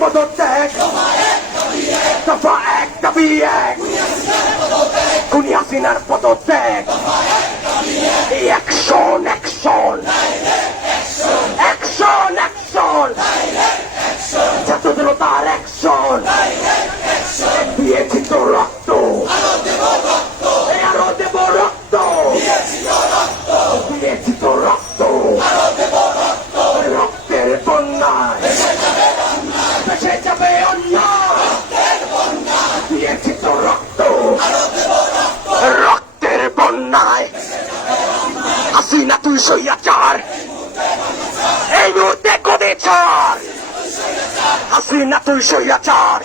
পদত্যাগ দফা এক দাবি এক খুনি হাসিনার পদত্যাগ অ্যাকশন অ্যাকশন অ্যাকশন অ্যাকশন ছাত্র জনতার অ্যাকশন দিয়েছি তো রক্ত আরো দেব রক্ত দিয়েছি তো রক্ত রক্তের বন্যায় ভেসে যাবে অন্যায় দিয়েছি তো রক্ত রক্তের বন্যায় হাসিনা তুই স্বৈরাচার এই মুহূর্তে কদে ছাড় হাসিনা তুই স্বৈরাচার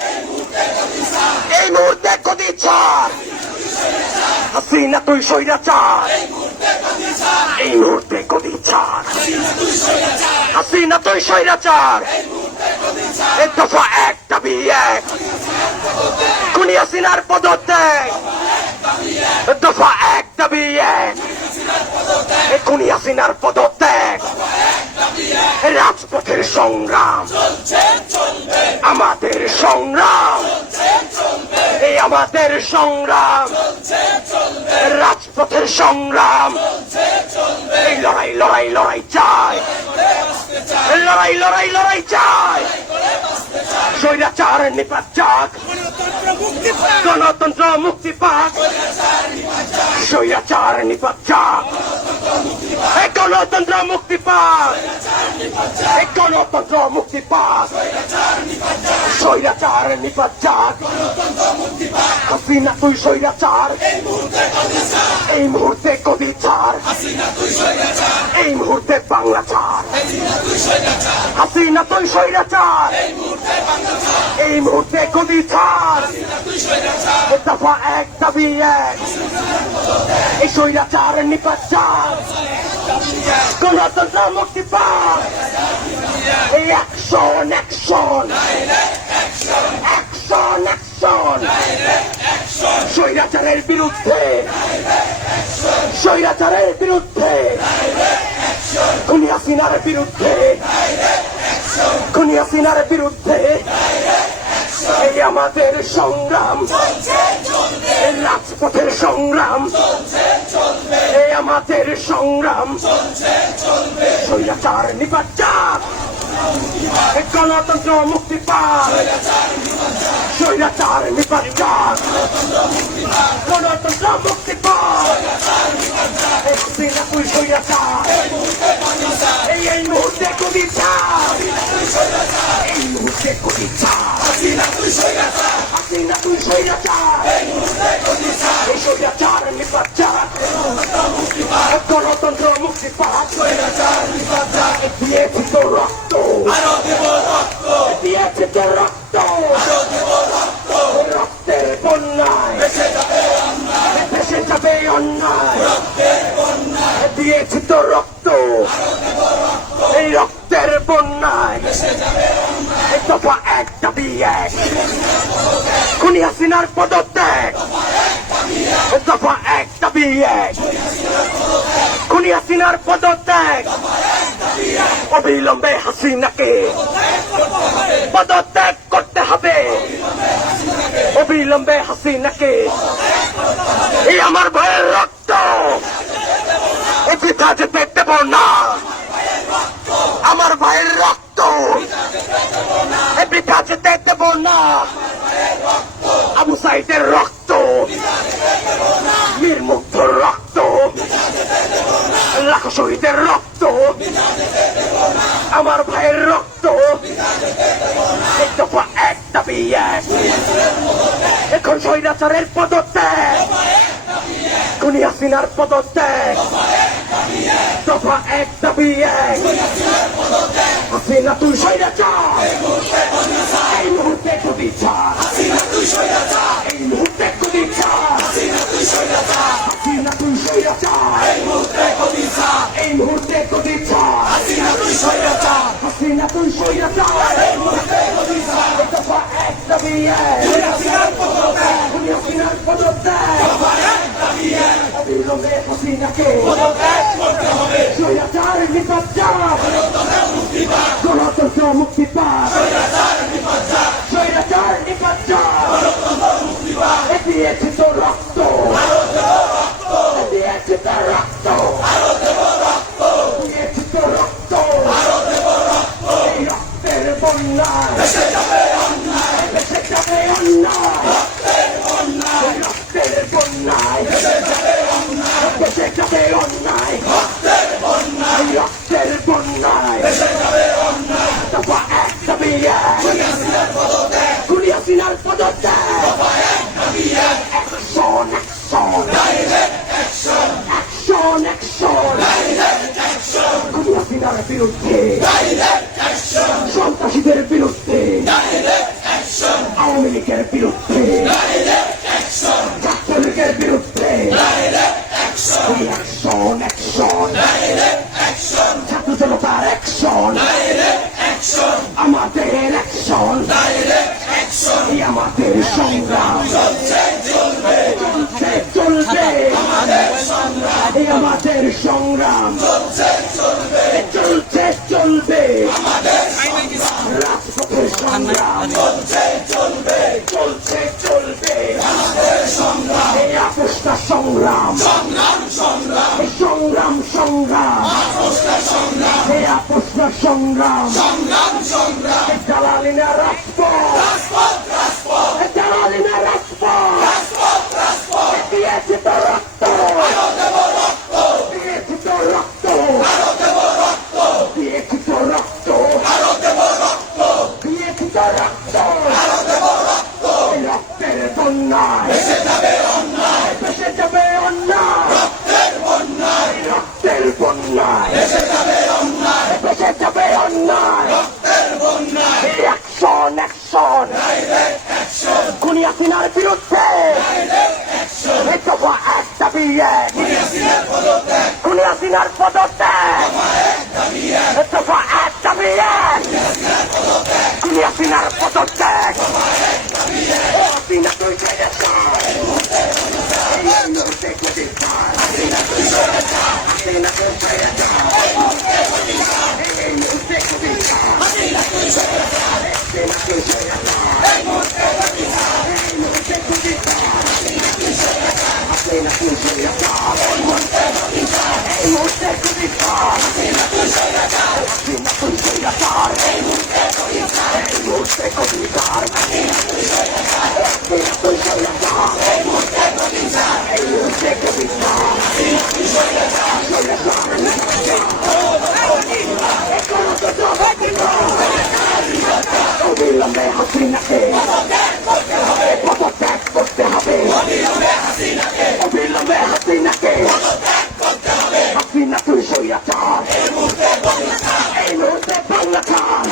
এই মুহূর্তে কদে ছাড় হাসিনা তুই স্বৈরাচার এই মুহূর্তে কদে ছাড় হাসিনা তুই স্বৈরাচার দফা এক দাবি এক খুনি হাসিনার পদত্যাগ দফা এক দাবি এক খুনি হাসিনার পদত্যাগ রাজপথের সংগ্রাম আমাদের সংগ্রাম এই আমাদের সংগ্রাম রাজপথের সংগ্রাম এই লড়াই লড়াই লড়াই চাই লড়াই লড়াই লড়াই চাই স্বৈরাচার নিপাত যাক গণতন্ত্র মুক্তি পাক স্বৈরাচার নিপাত যাক গণতন্ত্র মুক্তি পাক গণতন্ত্র মুক্তি পাক স্বৈরাচার নিপাত যাক হাসিনা তুই স্বৈরাচার এই মুহূর্তে কবি ছাড় এই মুহূর্তে বাংলা ছাড় হাসিনা তুই স্বৈরাচার এই মুহূর্তে কবি ছাড় দফা এক দাবি এক এই স্বৈরাচার নিপাত যাক গণতন্ত্র মুক্তি পাক এই অ্যাকশন অ্যাকশন অ্যাকশন অ্যাকশন স্বৈরাচারের বিরুদ্ধে স্বৈরাচারের বিরুদ্ধে খুনি হাসিনার বিরুদ্ধে খুনি হাসিনার বিরুদ্ধে এই আমাদের সংগ্রাম রাজপথের সংগ্রাম এই আমাদের সংগ্রাম স্বৈরাচার নিপাত যাক গণতন্ত্র মুক্তি পাক স্বৈরাচার নিপাত যাক গণতন্ত্র মুক্তি পাক হাসিনা তুই স্বৈরাচার এই মুহূর্তে কবি ছাড় এই মুহূর্তে কবি ছাড় হাসিনা তুই স্বৈরাচার এই স্বৈরাচার নিপাত যাক গণতন্ত্র মুক্তি পাক দিয়েছি তো রক্ত দিয়েছি তো রক্ত রক্তের বন্যায় ভেসে যাবে অন্যায় দিয়েছি তো রক্ত এই রক্তের বন্যায় দফা এক দাবি এক খুনি হাসিনার পদত্যাগ দফা এক দাবি এক খুনি হাসিনার পদত্যাগ অবিলম্বে হাসিনাকে পদত্যাগ করতে হবে অবিলম্বে হাসিনাকে এই আমার ভাইয়ের রক্ত বৃথা যেতে দেব না আমার ভাইয়ের রক্ত বৃথা যেতে দেব না আবু সাইদের রক্ত মীর মুগ্ধর রক্ত লাখ শহীদের রক্ত আমার ভাইয়ের রক্ত দফা এক দাবি এক এখন স্বৈরাচারের পদত্যাগ খুনি হাসিনার পদত্যাগ দফা এক দাবি এক হাসিনা তুই স্বৈরাচার এই মুহূর্তে গদি ছাড় হাসিনা তুই স্বৈরাচার এই মুহূর্তে গদি ছাড় হাসিনা তুই স্বৈরাচার হাসিনা তুই স্বৈরাচার এই মুহূর্তে গদি ছাড় এই মুহূর্তে গদি ছাড় হাসিনা তুই স্বৈরাচার হাসিনা তুই স্বৈরাচার এই মুহূর্তে গদি ছাড় দফা এক দাবি এক হাসিনার পদত্যাগ দফা এক দাবি এক অবিলম্বে হাসিনাকে পদত্যাগ করতে হবে স্বৈরাচার নিপাত গণতন্ত্র মুক্তি পাক স্বৈরাচার নিপাত দিয়েছে তো রক্ত দিয়েছে তার রক্ত দিয়েছে তো রক্ত এই রক্তের বন্যায় ভেসে যাবে অন্যায় রক্তের বন্যায় ভেসে যাবে অন্যায় রক্তের বন্যায় দফা এক দাবি এক খুনি হাসিনার পদত্যাগ অ্যাকশন খুনি হাসিনার বিরুদ্ধে সন্ত্রাসীদের বিরুদ্ধে আওয়ামী লীগের বিরুদ্ধে ছাত্রলীগের বিরুদ্ধে অ্যাকশন ছাত্র জনতার অ্যাকশন আমাদের অ্যাকশন আমাদের সংগ্রাম চলবে আমাদের সংগ্রাম চলবে রাজপথের সংগ্রাম চলবে এই আপোষটা সংগ্রাম এই আপোষটা সংগ্রাম জালালিনা রাজপথ জালালিনা রাজপথ দিয়েছে তো রক্ত দিয়েছে তো রক্ত দিয়েছে তো রক্ত দিয়েছে তো রক্ত রক্তের বন্যায় ভেসে যাবে অন্যায় রক্তের বন্যায় ভেসে যাবে অন্যায় অ্যাকশন খুনি হাসিনার বিরুদ্ধে দফা এক দাবি এক খুনি হাসিনার পদত্যাগ দফা এক দাবি এক খুনি হাসিনার পদত্যাগ হাসিনা তুই স্বৈরাচার এই মুহূর্তে গদি ছাড় হাসিনা তুই স্বৈরাচার এই মুহূর্তে গদি ছাড় হাসিনা তুই স্বৈরাচার এই মুহূর্তে গদি ছাড় হাসিনা তুই স্বৈরাচার এই মুহূর্তে গদি ছাড় এই মুহূর্তে গদি ছাড় হাসিনা তুই স্বৈরাচার হাসিনা তুই স্বৈরাচার এই মুহূর্তে গদি ছাড় এই মুহূর্তে গদি ছাড় হাসিনা তুই স্বৈরাচার হাসিনা তুই স্বৈরাচার এই মুহূর্তে গদি ছাড় এই মুহূর্তে গদি ছাড় হাসিনা তুই স্বৈরাচার অবিলম্বে হাসিনাকে পদত্যাগ করতে হবে অবিলম্বে হাসিনাকে হাসিনা তুই স্বৈরাচার এই মুহূর্তে বাংলা ছাড়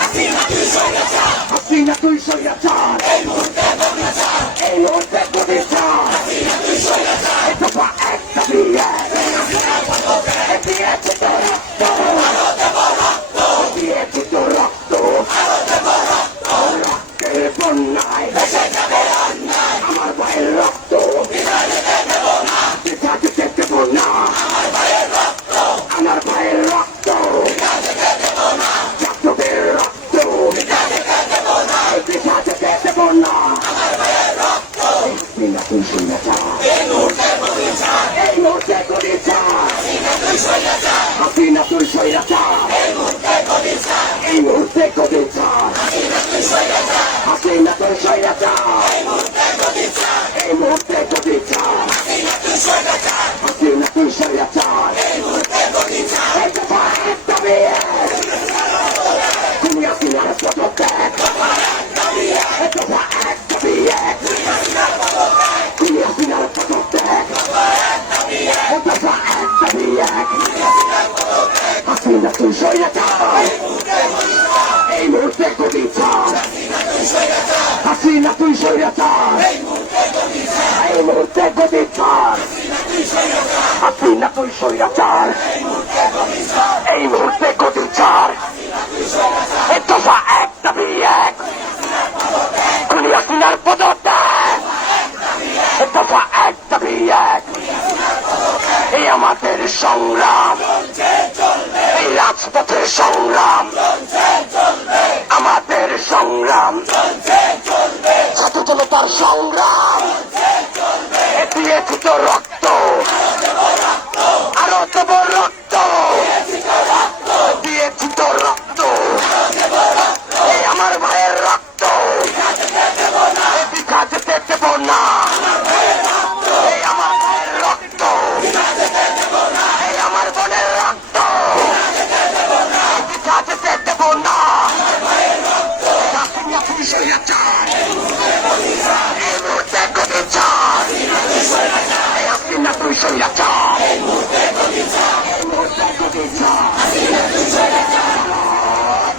হাসিনা তুই স্বৈরাচার এই মুহূর্তে গদি ছাড় দফা এক দাবি এক দিয়েছে তো রক্ত দিয়েছে তো রক্ত রক্তের বন্যায় আমার ভাইয়ের রক্ত যেতে দেব না আমার ভাইয়ের রক্ত ছাত্রদের রক্ত যেতে দেব না হাসিনা তুই স্বৈরাচার এই মুহূর্তে গদি ছাড় হাসিনা তুই স্বৈরাচার এই মুহূর্তে গদি ছাড় হাসিনা তুই স্বৈরাচার এই মুহূর্তে গদি ছাড় হাসিনা তুই স্বৈরাচার দফা এক দাবি এক খুনি হাসিনার পদত্যাগ দফা এক দাবি এক খুনি হাসিনার পদত্যাগ দফা এক দাবি এক হাসিনা তুই স্বৈরাচার স্বৈরাচার, এই মুহূর্তে গদি ছাড়। হাসিনা তুই স্বৈরাচার, এই মুহূর্তে গদি ছাড়। এই দফা এক দাবি এক, খুনি হাসিনার পদত্যাগ। এই দফা এক দাবি এক, এই আমাদের সংগ্রাম, এই রাজপথের সংগ্রাম, আমাদের সংগ্রাম, ছাত্র জনতার সংগ্রাম। দিয়েছি তো রক্ত, আরো দেব রক্ত, দিয়েছি তো রক্ত, এই আমার ভাইয়ের রক্ত বিঘা যেতে দেব না। এই আমার ভাইয়ের রক্ত, এই আমার বোনের রক্ত বিঘা যেতে দেব না। হাসিনা তুই স্বৈরাচার, এই মুহূর্তে গদি ছাড়। হাসিনা তুই স্বৈরাচার, এই মুহূর্তে গদি ছাড়।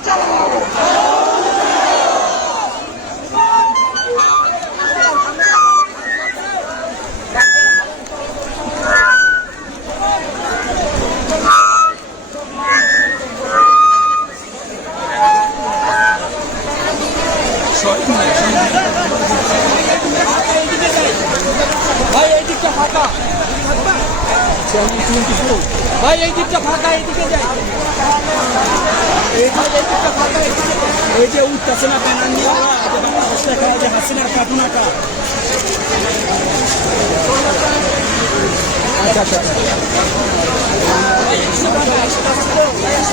চলো ভাই এই দিকটা ফাঁকা, ভাই এই দিকটা ফাঁকা, এইদিকে যাই। এই দিকটা ফাঁকা, এই যে উঠতেছে না ব্যানার নিয়ে যে হাসিনার কাপুনাটা।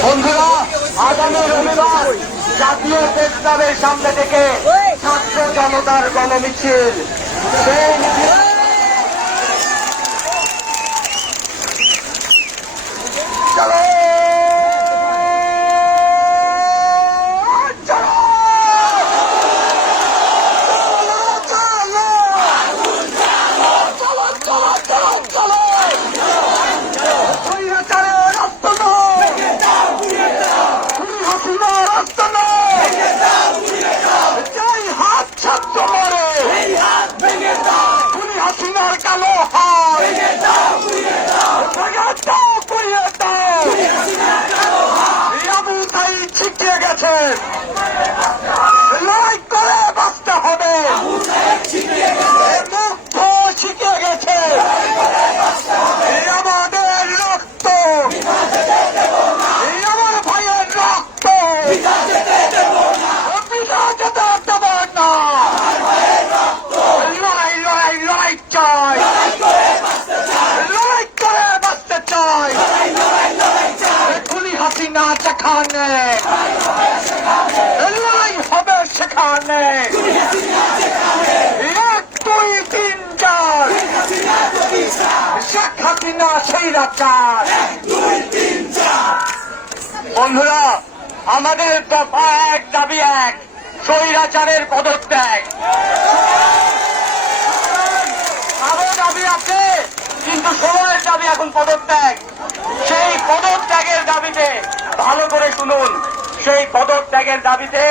বন্ধুরা, আগামী রবিবার জাতীয় প্রেস ক্লাবের সামনে থেকে ছাত্র জনতার গণমিছিল। সেই মিছিল চলো লড়াই করে বাঁচতে হবে। মুগ্ধ শিখে গেছে আমাদের রক্ত, আমার ভাইয়ের রক্ত পিতা যেতে দেব না। লড়াই লড়াই লড়াই চাই, লড়াই করে বাঁচতে চাই। খুনি হাসিনা যেখানে, লড়াই হবে সেখানে। 1 2 3 4 শেখ হাসিনা স্বৈরাচার। বন্ধুরা, আমাদের দফা এক দাবি এক, স্বৈরাচারের পদত্যাগ। আরো দাবি আছে, কিন্তু সময়ের দাবি এখন পদত্যাগ। সেই পদত্যাগের দাবিতে, ভালো করে শুনুন, সেই পদত্যাগের দাবিতে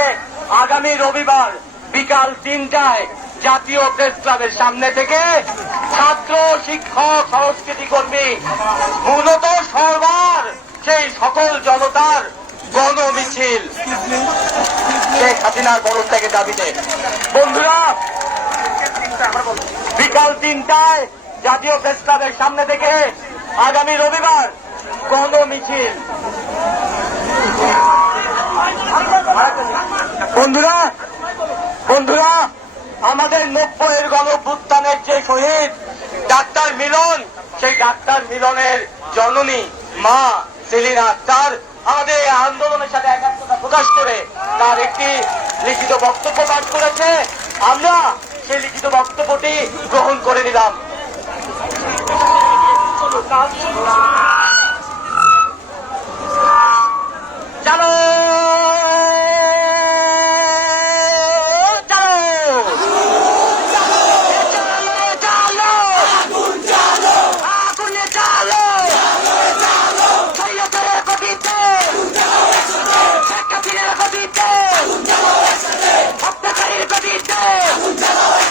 আগামী রবিবার বিকাল 3টায় জাতীয় প্রেস ক্লাবের সামনে থেকে ছাত্র, শিক্ষক, সংস্কৃতি কর্মী, মূলত সরকার সেই সকল জনতার গণমিছিল শেখ হাসিনার পদত্যাগের দাবিতে। বন্ধুরা, বিকাল 3টায় জাতীয় প্রেস ক্লাবের সামনে থেকে আগামী রবিবার গণমিছিল। বন্ধুরা, বন্ধুরা, আমাদের 90-এর গণঅভ্যুত্থানের যে শহীদ ডাক্তার মিলন, সেই ডাক্তার মিলনের জননী মা সেলিনা আক্তার আমাদের এই আন্দোলনের সাথে একাত্মতা প্রকাশ করে তার একটি লিখিত বক্তব্য পাঠ করেছে। আমরা সেই লিখিত বক্তব্যটি গ্রহণ করে নিলাম। চলো Agun Jalo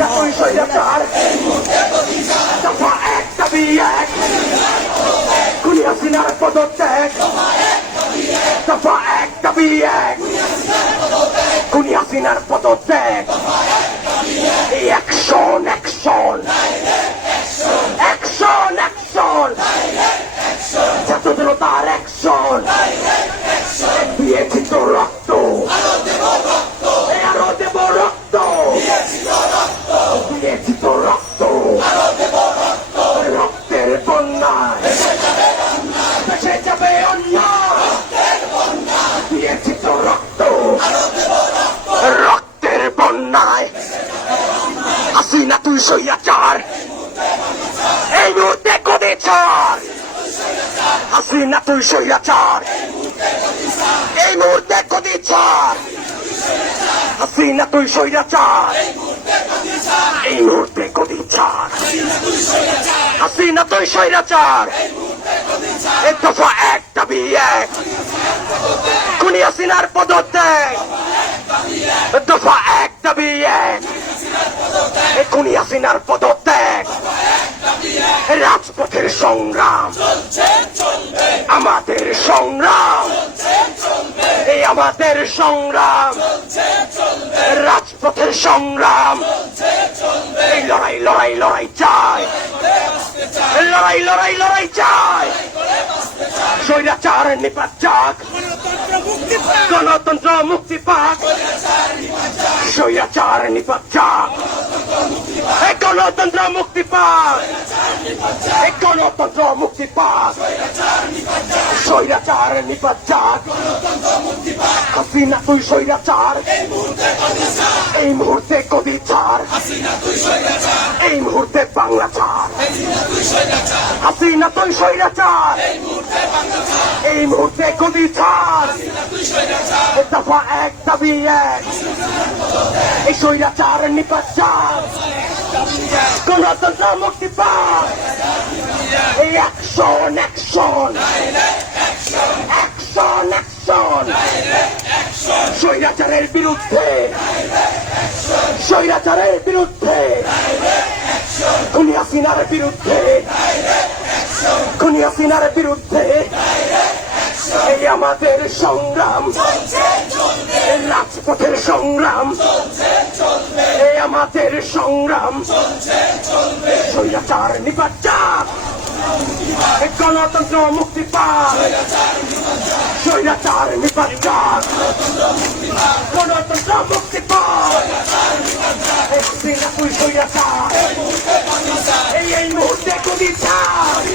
হাসিনা তুই স্বৈরাচার দফা এক দাবি এক খুনি হাসিনার পদত্যাগ দফা এক দাবি এক খুনি হাসিনার পদত্যাগ অ্যাকশন অ্যাকশন অ্যাকশন অ্যাকশন ছাত্র জনতার অ্যাকশন দিয়েছি তো রক্ত আরো দেব রক্ত দিয়েছি তো রক্ত রক্তের বন্যায় ভেসে যাবে অন্যায় দিয়েছি তো রক্ত রক্তের বন্যায় হাসিনা তুই স্বৈরাচার এই মুহূর্তে কদে ছাড় হাসিনা তুই স্বৈরাচার এই মুহূর্তে কদে ছাড় হাসিনা তুই স্বৈরাচার এই মুহূর্তে কদে ছাড় হাসিনা তুই স্বৈরাচার এই দফা এক দাবি এক খুনি হাসিনার পদত্যাগ দফা এক দাবি এক এই খুনি হাসিনার পদত্যাগ রাজপথের সংগ্রাম আমাদের সংগ্রাম এই আমাদের সংগ্রাম রাজপথের সংগ্রাম এই লড়াই লড়াই লড়াই চাই লড়াই লড়াই লড়াই চাই স্বৈরাচার নিপাত যাক গণতন্ত্র মুক্তি পাক স্বৈরাচার নিপাত যাক এই গণতন্ত্র মুক্তি পাক এই গণতন্ত্র মুক্তি পাক স্বৈরাচার নিপাত যাক হাসিনা তুই স্বৈরাচার এই মুহূর্তে গদি ছাড় এই মুহূর্তে বাংলা ছাড় হাসিনা তুই স্বৈরাচার এই মুহূর্তে গদি ছাড় দফা এক দাবি এক এই স্বৈরাচার নিপাত যাক গণতন্ত্র মুক্তি পাক এই অ্যাকশন অ্যাকশন অ্যাকশন অ্যাকশন স্বৈরাচারের বিরুদ্ধে স্বৈরাচারের বিরুদ্ধে খুনি হাসিনার বিরুদ্ধে খুনি হাসিনার বিরুদ্ধে এই আমাদের সংগ্রাম রাজপথের সংগ্রাম এই আমাদের সংগ্রাম স্বৈরাচার নিপাত যাক গণতন্ত্র মুক্তি পাক স্বৈরাচার নিপাত যাক গণতন্ত্র মুক্তি পাক হাসিনা তুই স্বৈরাচার এই মুহূর্তে গদি ছাড়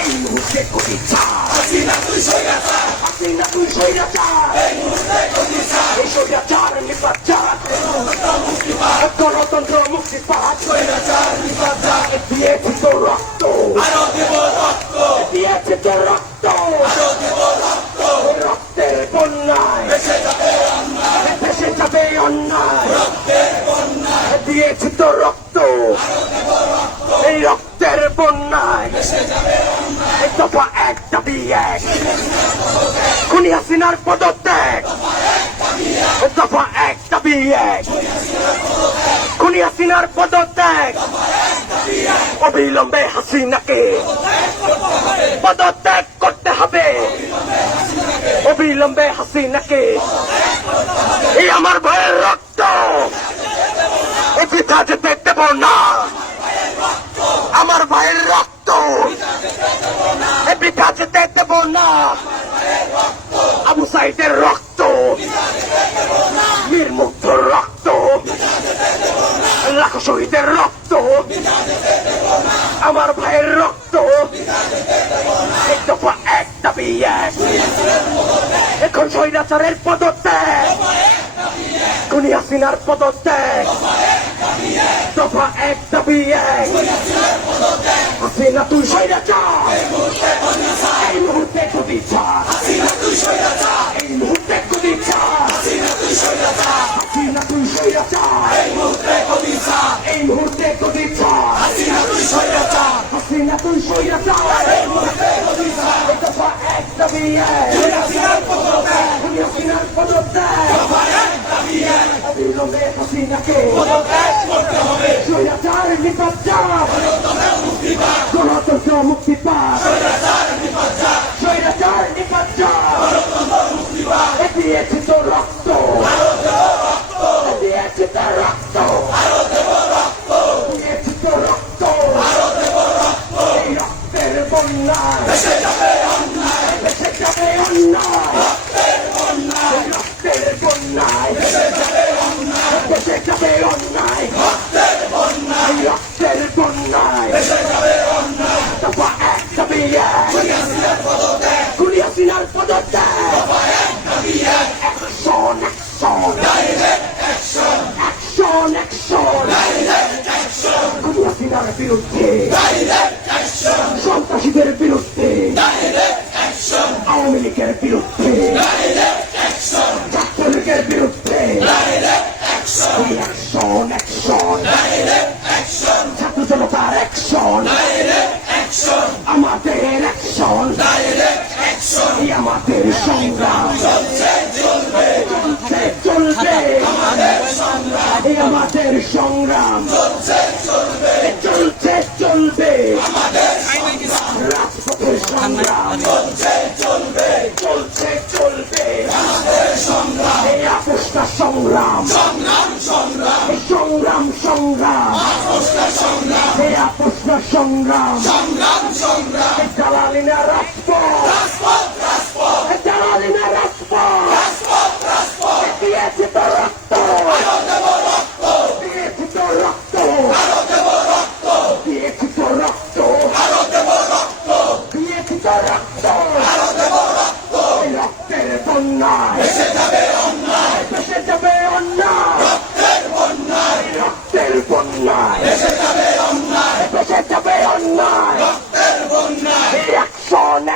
এই মুহূর্তে গদি ছাড় হাসিনা তুই স্বৈরাচার এই স্বৈরাচার নিপাত যাক গণতন্ত্র মুক্তি পাক দিয়েছি তো রক্ত দিয়েছি তো রক্ত রক্তের বন্যায় ভেসে যাবে অন্যায় দিয়েছি তো রক্ত এই রক্তের বন্যায় দফা এক দাবি এক খুনি হাসিনার পদত্যাগ দফা এক দাবি এক খুনি হাসিনার পদত্যাগ অবিলম্বে হাসিনাকে পদত্যাগ করতে হবে অবিলম্বে হাসিনাকে এই আমার ভাইয়ের রক্ত বৃথা যেতে দেব না আমার ভাইয়ের রক্ত বৃথা যেতে দেব না আবু সাইদের রক্ত বীর মুগ্ধর রক্ত লাখো শহীদের রক্ত আমার ভাইয়ের রক্ত এক দফা এক দাবি এক এখন স্বৈরাচারের পদত্যাগ খুনি হাসিনার পদত্যাগ দফা এক দাবি এক হাসিনা তুই স্বৈরাচার এই মুহূর্তে গদি ছাড় এই মুহূর্তে গদি ছাড় হাসিনা তুই স্বৈরাচার এই মুহূর্তে গদি ছাড় হাসিনা তুই স্বৈরাচার দফা এক দাবি এক খুনি হাসিনার পদত্যাগ অবিলম্বে হাসিনাকে স্বৈরাচার নিপাত গণতন্ত্র মুক্তি পাক স্বৈরাচার নিপাত দিয়েছে তো রক্ত দিয়েছে তার রক্ত দিয়েছে তো রক্ত এই রক্তের বন্যায় ভেসে যাবে অন্যায় রক্তের বন্যায় ভেসে যাবে অন্যায় এই রক্তের বন্যায় দফা এক দাবি এক খুনি হাসিনার পদত্যাগ অ্যাকশন খুনি হাসিনার বিরুদ্ধে সন্ত্রাসীদের বিরুদ্ধে আওয়ামী লীগের বিরুদ্ধে ছাত্রলীগের বিরুদ্ধে ছাত্র জনতার অ্যাকশন আমাদের অ্যাকশন আমাদের সংগ্রাম চলবে আমাদের সংগ্রাম চলবে রাজপথের সংগ্রাম চলবে এই আপোষটা সংগ্রাম এই আপোষটা সংগ্রাম জালালিনা রাজপথ দিয়েছে তো রক্ত দিয়েছে তো রক্ত দিয়েছে তো রক্ত দিয়েছে তো রক্ত রক্তের বন্যায় ভেসে যাবে অন্যায় রক্তের বন্যায় ভেসে যাবে অন্যায় অ্যাকশন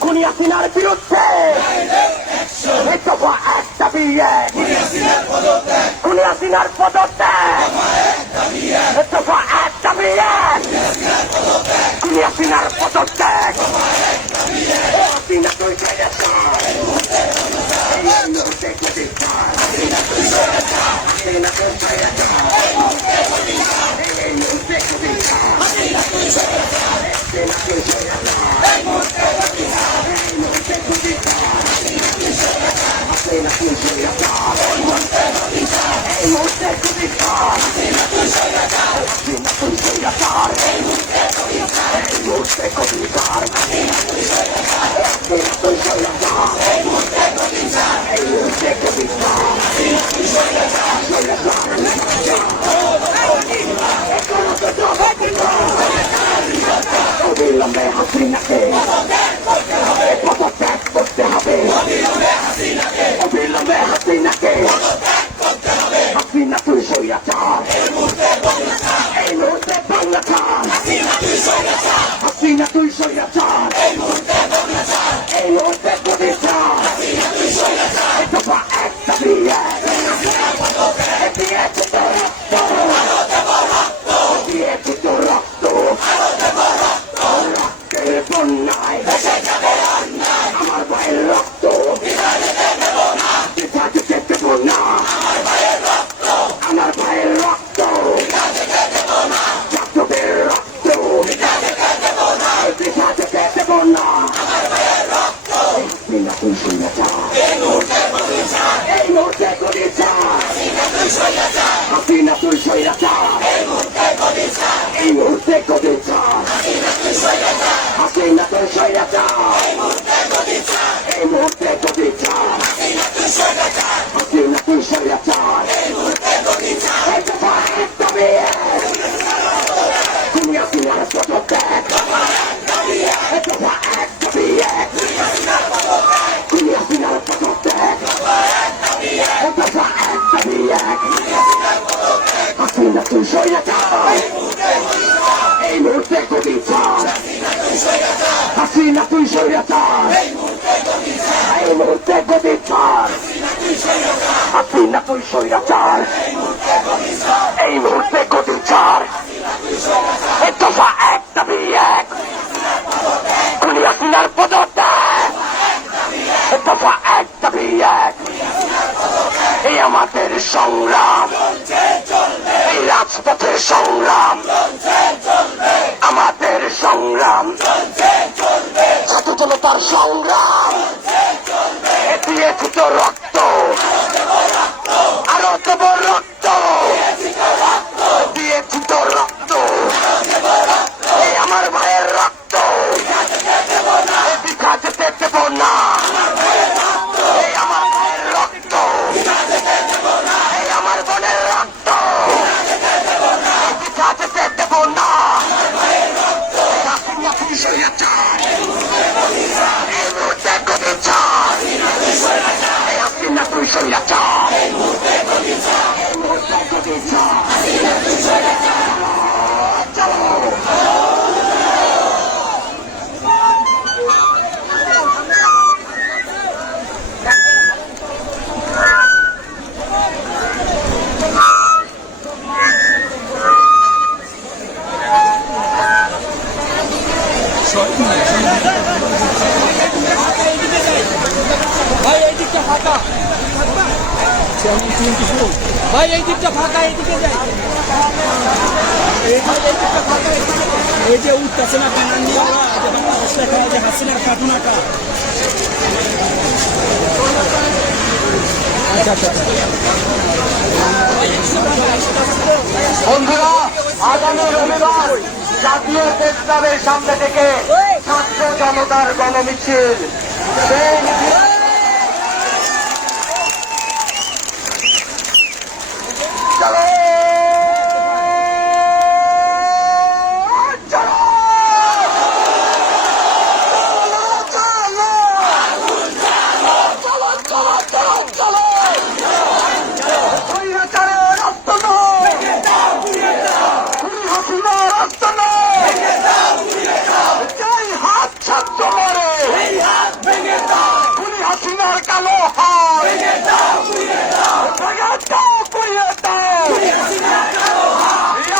খুনি হাসিনার বিরুদ্ধে দফা এক দাবি এক খুনি হাসিনার পদত্যাগ দফা এক দাবি এক খুনি হাসিনার পদত্যাগ হাসিনা তুই অবিলম্বে হাসিনাকে পদত্যাগ করতে হবে অবিলম্বে হাসিনাকে হাসিনা তুই স্বৈরাচার এই মুহূর্তে বাংলাচার হাসিনা তুই স্বৈরাচার এই মুহূর্তে প্রতিচার দফা এক দাবি এক দিয়েছে তো রক্ত দিয়েছে তো রক্ত রক্তের বন্যায় আমার ভাইয়ের রক্ত পিতা যেতে দেব না আমার ভাইয়ের রক্ত ছাত্রদের রক্ত পিতা যেতে দেব না এই মুহূর্তে প্রতিচার হাসিনা তুই স্বৈরাচার এই মুহূর্তে প্রতিচার হাসিনা তুই স্বৈরাচার এই মুহূর্তে প্রতিচার হাসিনা তুই স্বৈরাচার এই দফা এক দাবি এক খুনি হাসিনার পদত্যাগ দফা এক দাবি এক খুনি হাসিনার পদত্যাগ দফা এক দাবি এক হাসিনা তুই স্বৈরাচার এই মুহূর্তে প্রতিচার হাসিনা তুই স্বৈরাচার এই মুহূর্তে প্রতিচার হাসিনা তুই স্বৈরাচার এই মুহূর্তে প্রতিচার দফা এক দাবি এক খুনি হাসিনার পদত্যাগ দফা এক দাবি এক আমাদের সংগ্রাম, এই রাজপথের সংগ্রাম, আমাদের সংগ্রাম, ছাত্র জনতার সংগ্রাম, দিয়েছি তো রক্ত, আরো দেব রক্ত, দিয়েছি তো রক্ত, এই আমার ভাইয়ের রক্ত, বিখা যেতে দেব না, এই আমার ভাইয়ের রক্ত, এই আমার বোনের রক্ত, বিখা যেতে দেব না, স্বৈরাচার, এই মুহূর্তে গতি চাই, এই হাসিনা তুই স্বৈরাচার, এই মুহূর্তে গতি চাই, চলো। ভাই এই দিকটা ফাঁকা, ভাই এই দিকটা ফাঁকা, এদিকে যাই, এই দিকটা ফাঁকা, এই যে উঠতেছে না ব্যানার নিয়ে ওরা, যে বাংলাদেশ লেখা, যে হাসিনার কাটুনাটা। আচ্ছা আচ্ছা বন্ধুরা, আগামী রবিবার জাতীয় প্রেস ক্লাবের সামনে থেকে ছাত্র জনতার গণমিছিল, সেই মিছিল চলো, চলো, চলো, চলো, চলো, চলো, স্বৈরাচারের রক্ত নয়, হাসিনার রক্ত নয়, যেই হাত ছাত্র মারে, খুনি হাসিনার কালো হাত ভেঙে দাও, কুড়িয়ে দাও,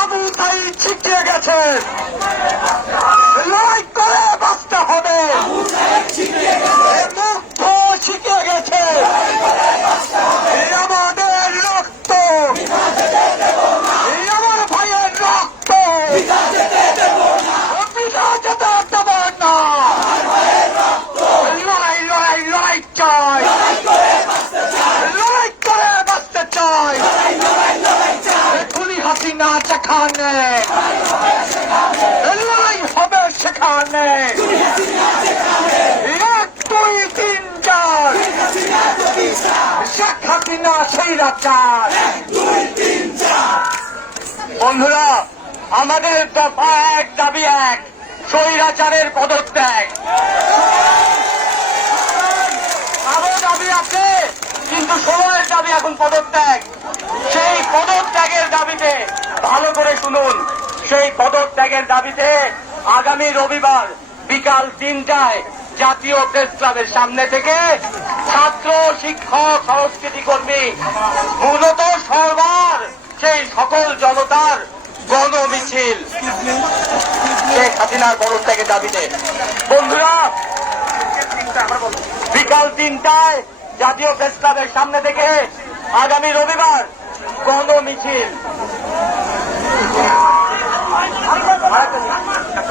আবু সাঈদ শিখিয়ে গেছেন, লড়াই করে বাঁচতে হবে, মুগ্ধ শিখিয়ে গেছে, আমাদের রক্ত, আমার ভাইয়ের রক্ত, পিতা যেতে দেব না, লড়াই লড়াই লড়াই চাই, লড়াই করে বাঁচতে চাই, খুনি হাসিনা যেখানে, লড়াই হবে সেখানে, 1, 2, 3, 4, শেখ হাসিনা স্বৈরাচার। বন্ধুরা, আমাদের দফা এক, দাবি এক, স্বৈরাচারের পদত্যাগ। আরো দাবি আছে, কিন্তু সময়ের দাবি এখন পদত্যাগ। সেই পদত্যাগের দাবিতে, ভালো করে শুনুন, সেই পদত্যাগের দাবিতে আগামী রবিবার বিকাল 3টায় জাতীয় প্রেস ক্লাবের সামনে থেকে ছাত্র, শিক্ষক, সংস্কৃতি কর্মী, মূলত সবার সেই সকল জনতার গণমিছিল শেখ হাসিনার পদত্যাগের দাবিতে। বন্ধুরা, বিকাল 3টায় জাতীয় প্রেস ক্লাবের সামনে থেকে আগামী রবিবার গণমিছিল।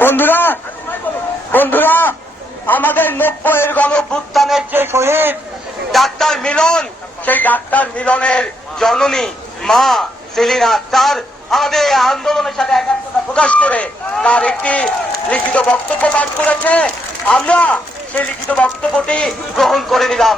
বন্ধুরা, বন্ধুরা, আমাদের 90-এর গণঅভ্যুত্থানের যে শহীদ ডাক্তার মিলন, সেই ডাক্তার মিলনের জননী মা সেলিনা আক্তার আমাদের এই আন্দোলনের সাথে একাত্মতা প্রকাশ করে তার একটি লিখিত বক্তব্য পাঠ করেছে। আমরা সেই লিখিত বক্তব্যটি গ্রহণ করে নিলাম।